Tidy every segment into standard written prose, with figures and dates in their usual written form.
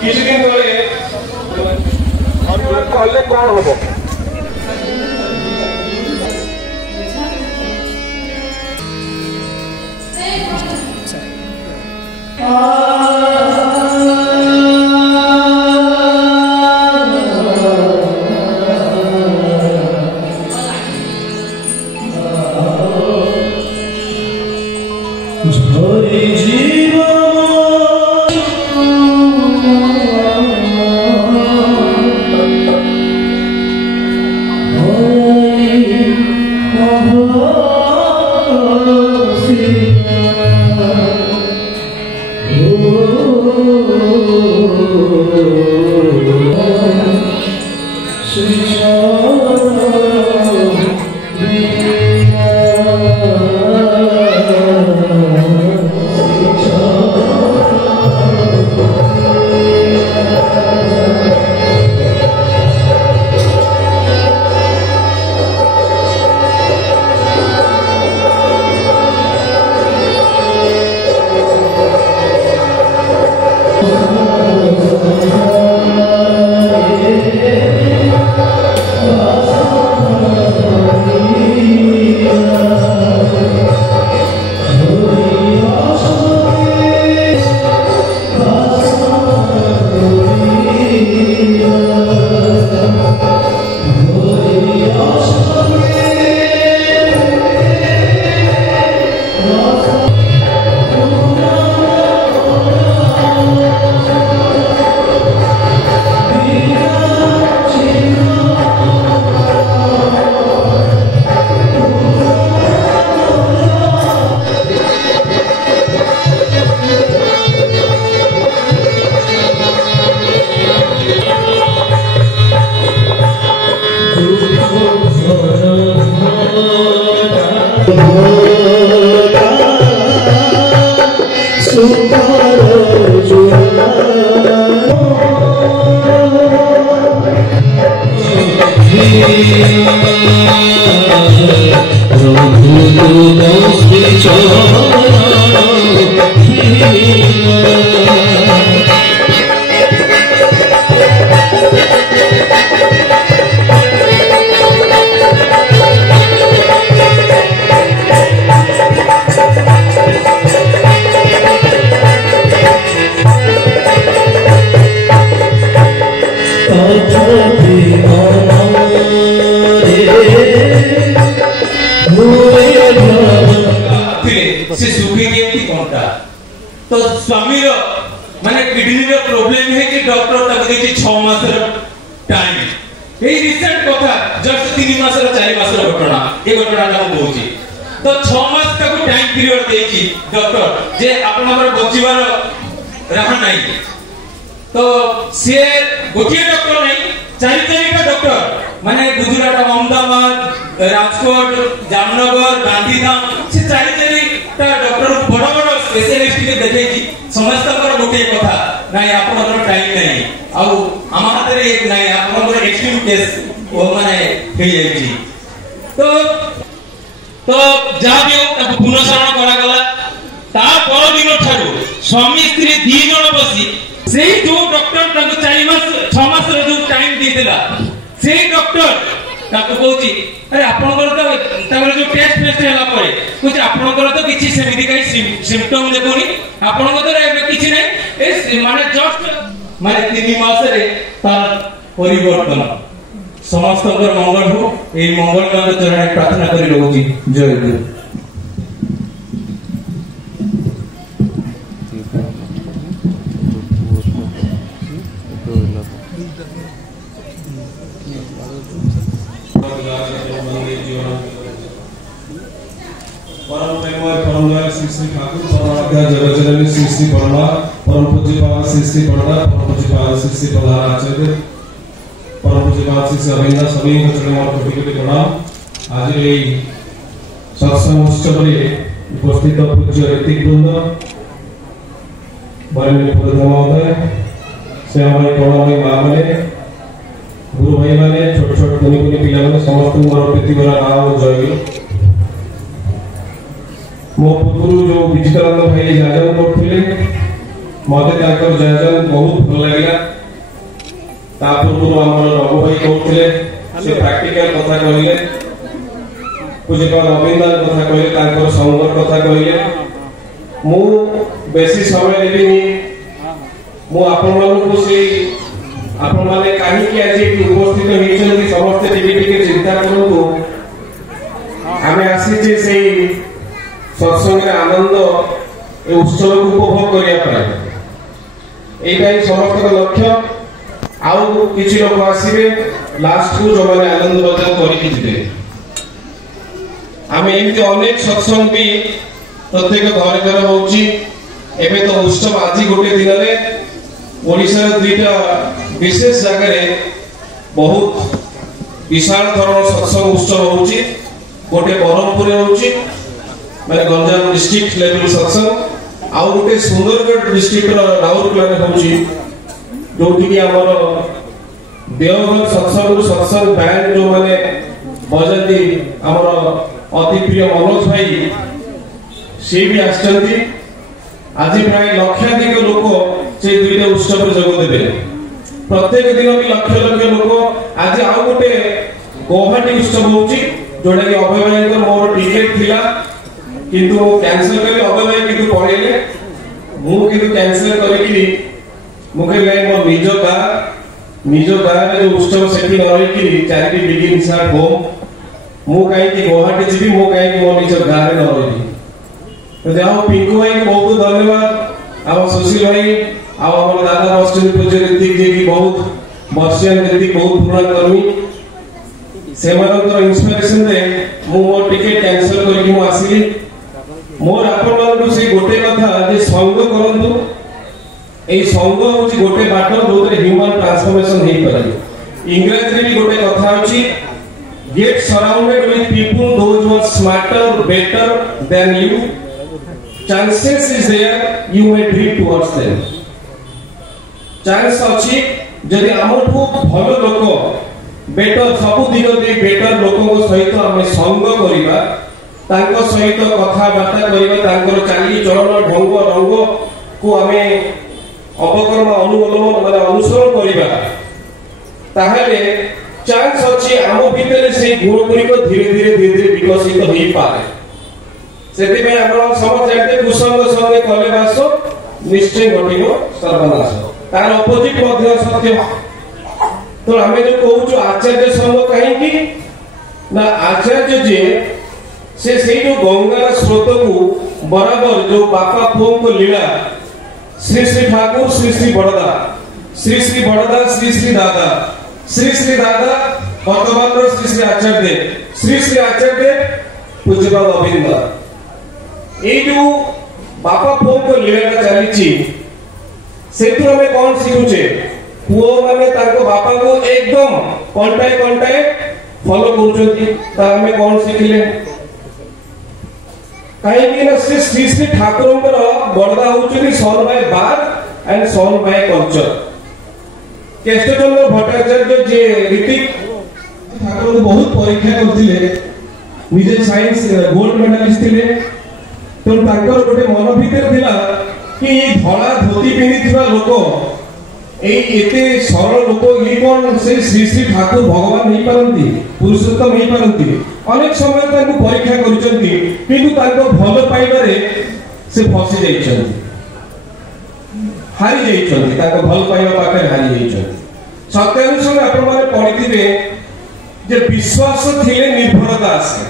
किसी दिन कहले कौन हम से सुखी केमती कोनटा तो स्वामी रो माने किडनी रो प्रॉब्लम है कि डॉक्टर तक देछि 6 मास रो टाइम ए रिसेंट कथा जस्ट 3 मास रो 4 मास रो घटना ए घटना हम कहूची तो 6 मास तक टाइम पीरियड देछि डॉक्टर जे आपनकर बचिबार रहा नहीं तो से गोटिए डॉक्टर नहीं 4 डॉक्टर माने गुजरात अहमदाबाद राजकोट जामनगर गांधीधाम से 4 डॉक्टर बड़ बड़ स्पेशलिस्ट के देखे समस्त गोटे कथा नहीं आपनकर टाइम नहीं आउ हम हाथ रे एक नहीं आपनकर एक्सट्रीम केस वो माने हे जाई तो जा भी पुनःसरण करा गला ता पर दिन ठारू स्वामी स्त्री दी जण बसी सेही जो डॉक्टर ताको 4 मास 6 मास रो जो टाइम देला सेही डॉक्टर ताको कहूची अरे आपनकर तो तापर जो टेस्ट हला परे कुछ आपनकर तो किछि सेमिति काई सिम्पटम देखोनी आपनकर तो एबे किछि नै ए माने जस्ट माने 3 मास रे तार परिवर्तन समस्तकर मंगल हो ए मंगल मंत्र चरण प्रार्थना करि रहउची जय गुरु परम प्रेममय परम दयाल श्री श्री ठाकुर परमाज्ञा जगजननी श्री श्री परमा परम पूज्यपाद श्री श्री परमा परम पूज्यपाद श्री श्री प्रधान आचार्य परम पूज्यपाद श्री श्री अभिनव सभी चरण और कोटि कोटि प्रणाम आज ए सत्संग उत्सव रे उपस्थित पूज्य ऋतिक वृंद बरेण्य प्रधान महोदय से हमारे प्रणमय मां माने गुरु भाई माने छोट छोट कुनी कुनी पिला माने समस्त मोर प्रीति भरा नाम जय मो पूर्व जो विचित्रानंद भाई जयजन करथिले मते ताकर जयजन बहुत भल लागला ता पूर्व हमर रघु भाई कहथिले से प्रैक्टिकल कथा कहले पूज्यपाल अभिनंदन कथा कहले ताकर संगर कथा कहले मु बेसी समय लेबिनी मु आपन मानकु से आपन माने काहे कि आज उपस्थित होइछन समस्त टिके चिंता करंतु आमे आसी जे से सत्संग आनंद उत्सव को उपभोग करिया एटाई समस्त लक्ष्य आउ किछि लोक आसीबे लास्ट को जो माने आनंद बजार करिकि जिते आमे एमति अनेक सत्संग भी प्रत्येक घर घर होउची एबे तो उत्सव आज गोटे दिन रे ओडिसा दुईटा विशेष जगह रे बहुत विशाल धरण सत्संग उत्सव होउची गोटे बरहमपुर होउची माने गंजाम डिस्ट्रिक्ट लेवल सत्संग आउ गोटे सुंदरगढ़ डिस्ट्रिक्ट राउरकेला रे होउची जोटी की हमर देवघर सत्संग बैंड जो माने बजती हमर अति प्रिय मनोज भाई से भी आछंती आज प्राय लक्षाधिक लोक से दुईटा उत्सव जोग देबे प्रत्येक दिन भी लक्ष लक्ष लोक आज आउ गोटे गुवाहाटी उत्सव होउची जोडा कि अभय भाई को मोर टिकेट थिला किंतु कैंसिल करले अभय भाई किंतु पळेले मु किंतु कैंसिल करकी मुके ले मो निजो गा रे उत्सव सेठी नरई कि चारिटी बिगिन सा होम मु काई कि गुवाहाटी जिबी मु काई कि मो निजो गा रे नरई तो जाओ पिंकू भाई को बहुत धन्यवाद आ सुशील भाई आ हमर दादा बस्टन प्रोजेक्ट जे कि बहुत वर्षियान व्यक्ति बहुत पुराना कर्मी सेमानकर इंस्पिरेशन दे मु मो टिकेट कैंसिल करके मु आसीली मोर आपन मानकु से गोटे कथा जे संग करंतु ए संग होची गोटे बाटर जोतरे ह्यूमन ट्रांसफॉर्मेशन हेई पारे इंग्लिश रे भी गोटे कथा होची get surrounded with people those who are smarter better than you chances is there you may dream towards them chance अछि जदि हमठु भलो लोक बेटर सब दिग दे बेटर लोकन सहित हम संग करिबा तांको सहित कथा बार्ता करिबा तांकर चाली चलन ढंग रंग को हमें अपकर्म अनुलोम माने अनुसरण करिबा ताहले चांस अछि हम भितरे से गुण गुणी को धीरे धीरे विकसित होई पारे सेति में आपण समझ जाते कुसंग संगे कले बास निश्चय घटिबो सर्वनाश तार अपोजिट मध्य सत्य तो हमें जो कहूँ आचार्य संग कहीं ना आचार्य जे से जो गंगा स्रोत को बराबर जो बापा पुओं को लीला श्री श्री ठाकुर श्री श्री बड़दा श्री श्री बड़दा श्री श्री दादा वर्तमान श्री श्री आचार्य पूज्यपाल अभिनंदन ये जो बापा पुओं को लीला चली से हमें कौन शिखुचे पुओ माने ताको बापा को एकदम कंटाए फॉलो करूछंती ता हमें कौन शिखिले काहे कि ना श्री श्री ठाकुरंकर बड़दा होउछनी सन बाय बार and son by culture Keshtachandra Bhattacharya जे ऋतिक ठाकुर को बहुत परीक्षा करथिले निजे साइंस गोल्ड मेडलिस्ट थिले तो ताकर गोटे मन भीतर थिला कि ये धला धोती पिनिथिबा लोक एते सरल लोक ये कौन से श्री श्री ठाकुर भगवान नहीं पारंती पुरुषोत्तम नहीं पारंती अनेक समय ताको परीक्षा करिसंती किंतु ताको भलो पाइबारे से फसी जाइछंती हारी जाइछंती ताको भल पाइबा पाखे हारी जाइछंती सत्यानुसार आपण माने पढिथिबे जे विश्वास थिले निर्भरता आसे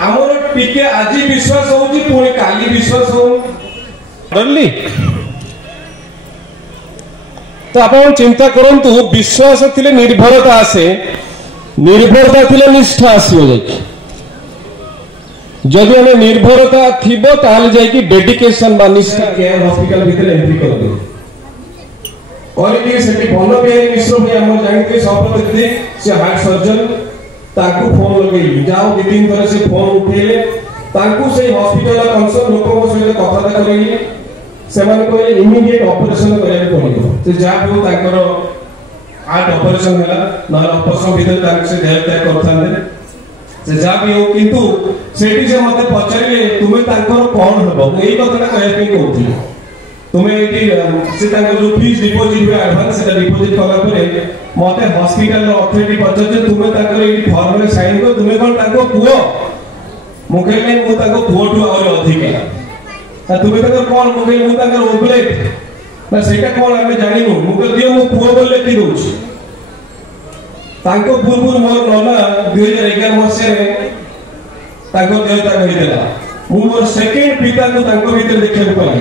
हमर टिके आजि विश्वास होउची पुणी काली विश्वास हो डरली तो आप चिंता करंतु विश्वास थिले निर्भरता आसे निर्भरता थिले निष्ठा आसीबो जाई जदि हमें निर्भरता थिबो ताले जाई कि डेडिकेशन बा निष्ठा केयर हॉस्पिटल भीतर एंट्री कर दो और कि सेठी भलो बिहारी मिश्र भाई हम जानते सभापति से हार्ट सर्जन ताकू फोन लगेली जाओ दि दिन थरे से फोन उठेले ताकू से हॉस्पिटल कंसर्न लोक सहित कथा करेली से माने को इमीडिएट ऑपरेशन करे पड़िबो से जा हो ताकर हार्ट ऑपरेशन होला न ऑपरेशन भीतर ताक से देह त्याग करथांदे से जहाँ भी हो किंतु सेठी से मते पचारे तुम्हें तांकर कौन हेबो एई कथाटा कहै पे कहउथिलो तुम्हें एटी से तांकर जो फीस डिपॉजिट हुए एडवांस से डिपॉजिट कला परे मते हॉस्पिटल अथॉरिटी पचारे तुम्हें तांकर एटी फॉर्म रे साइन कर तुम्हें कोन तांको पुओ मुखे नै मु तांको पुओटु और अधिक है तुम्हें तांकर कोन मुखे मु तांकर ओबलेट ना सेटा कोन हमें जानिनु मुखे दियो मु पुओ बोले कि दोछ तांको पूर्व मोर नना 2011 मसिया रे तांको देवता कहि देला मु मोर सेकंड पिता को तांको भीतर देखा पाई